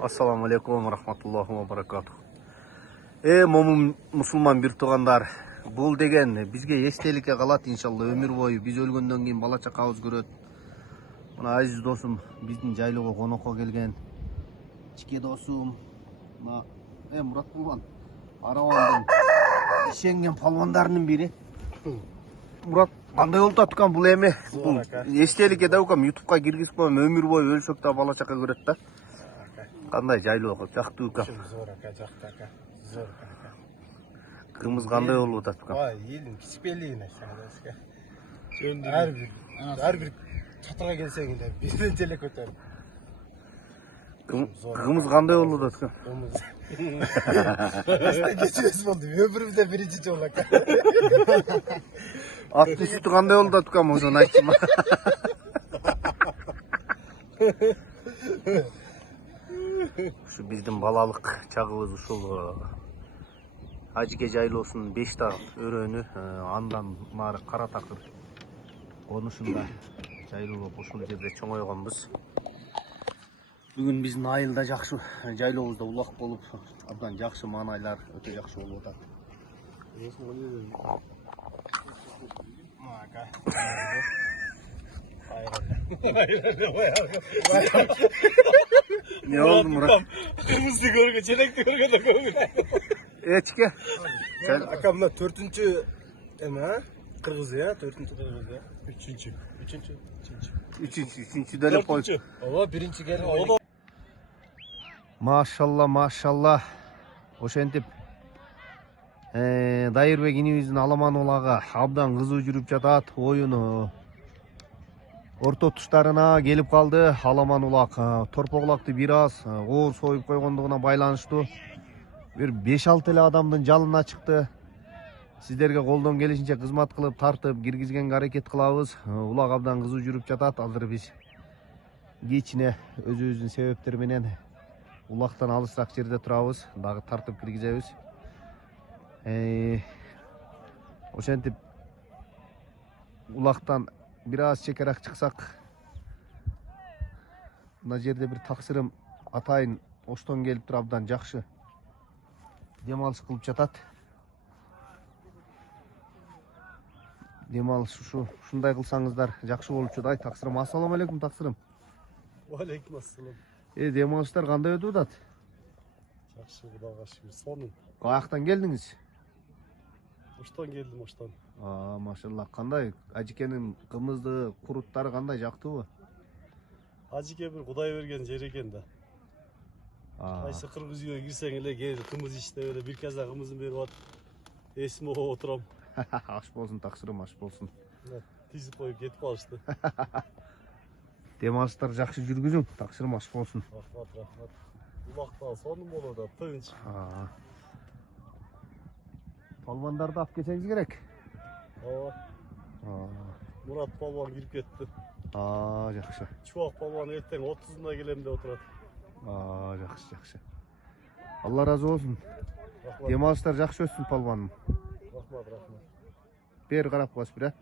Ассаламу алейкум рахматуллаху ва баракату. Момун мусулман бир туугандар, бул деген бизге эстеликке калат иншалла өмүр бою. Биз өлгөндөн кийин бала чакабыз көрөт. Мына азиз досум биздин жайлоого конокко келген. Чике досум, мына Мурат Палван, Аравандын ишенген палвандарынын бири. Мурат, кандай болуп аткан бул эми? Бул эстеликке да укам ютубка киргизип коем, өмүр бою өлсөк да бала чака көрөт да. Кандай жайлоо жактуу укам? Зор ака, жакты ака. Зор ака. Кымыз кандай болуп атат укам? Элдин кичпелигине саңдасызга. Ар бир чатырга келсең эле биринчи эле көтөр. Кымыз кандай болуп атат укам? Кечебиз болду. Өмүрүмдө биринчи жолу ака. Аттын сүтү кандай болуп атат укам, ошону айтчы. Ушу биздин балалык чагыбыз ушул Ажике жайлоосунун 5 тагын өрөөнү, андан нары Кара Такыр конушунда жайлоолоп ушул жерде чоңойгонбуз. Бүгүн биздин айылда жакшы жайлообузда улак болуп, абдан жакшы маанайлар өтө жакшы болуп атат. Не oldu Murat? Kırmızı görgü, çelekli görgü de koyun. Çike. Akamda 4-cü ema Kırgız ya, 4-cü Kırgız ya. 3-3 dele koy. Ova birinci gel. Maşallah maşallah. Ошентип Дайырбек инибиздин аламан улага абдан кызуу жүрүп жатат. Оюну орто туштарына келип калды. Аламан улак торпоклакты бир аз оор союп койгондугуна байланыштуу бир 5-6 эле адамдын жалына чыкты. Сиздерге колдон келишинче кызмат кылып тартып киргизгенге аракет кылабыз. Улак абдан кызуу жүрүп жатат. Азыр биз кечине өзүбүздүн себептер менен улактан алысыраак жерде турабыз. Дагы тартып киргизебиз. Ошентип улактан бир аз чекерак чыксак, мына жерде бир таксырым атайын оштон келип туруп абдан жакшы дем алыш кылып жатат. Дем алыш ушундай кылсаңыздар жакшы болчу да. Таксырым, ассаламу алейкум таксырым. Алейкум ассалам. Дем алыштар кандай өтүп атат? Жакшы, Кудайга шүгүр. Сонун. Каяктан келдиңиз? Оштон келдим, оштон. Машалла. Кандай Ажикенин кымызды, куруттары кандай, жактуубу? Ажике бир Кудай берген жер экен да. Кайсы кыргыз үйгө кирсең эле кээ кымыз ичте эле бир каза кымызын берип атып, эсиме алып отурам. Аш болсун таксырым, аш болсун. Тизип коюп кетип калышты. Дем алыштар жакшы жүргүзүң, таксырым, аш болсун. Рахмат, рахмат. Улакта сонун болот да, тынч. Палвандарды алып келсеңиз керек. Мурат Палван кирип кетти. Жакшы. Чубак Палван эртең 30-да келем деп отурат. Жакшы, жакшы. Алла разы болсун. Дем алыштар жакшы өссүн палваным. Рахмат, рахмат. Бери карап коесуз бир.